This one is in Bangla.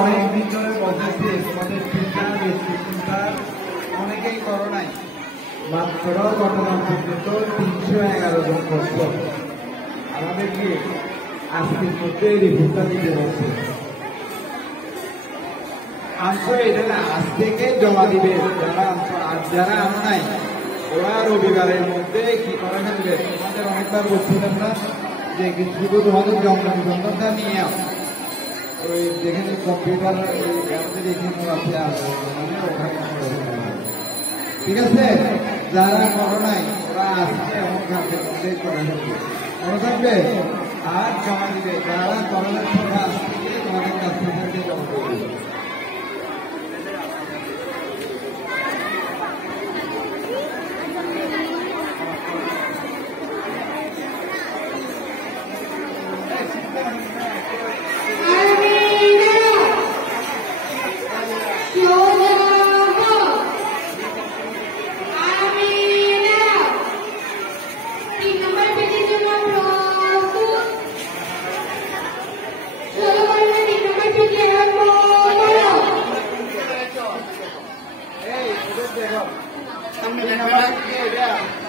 অনেকদিন ধরে বলতেছি তোমাদের চিন্তা চিন্তা অনেকেই করো নাই মাত্র বর্তমান পর্যন্ত 311 জন করত আমাদেরকে আজকের মধ্যে রিপোর্টটা দিতে হচ্ছে আনছো এটা না আজ থেকে জমা দিবে যারা আনছো আর যারা আনো নাই ওরা রবিবারের মধ্যে কি করা ফেলবে তোমাদের অনেকবার বলছিলাম না যে শুধু তোমাদের জমা নিবন্ধনটা নিয়ে ওই যেখানে কম্পিউটার দেখে আছে ঠিক আছে যারা করো নাই ওরা আসছে এমন কাজের মধ্যে করে মনে থাকবে আর জমা দিবে যারা করোনার ওরা আসছে তোমাদের কাছ থেকে জমা করবে Hey, udah deh, kamu jangan lagi ya.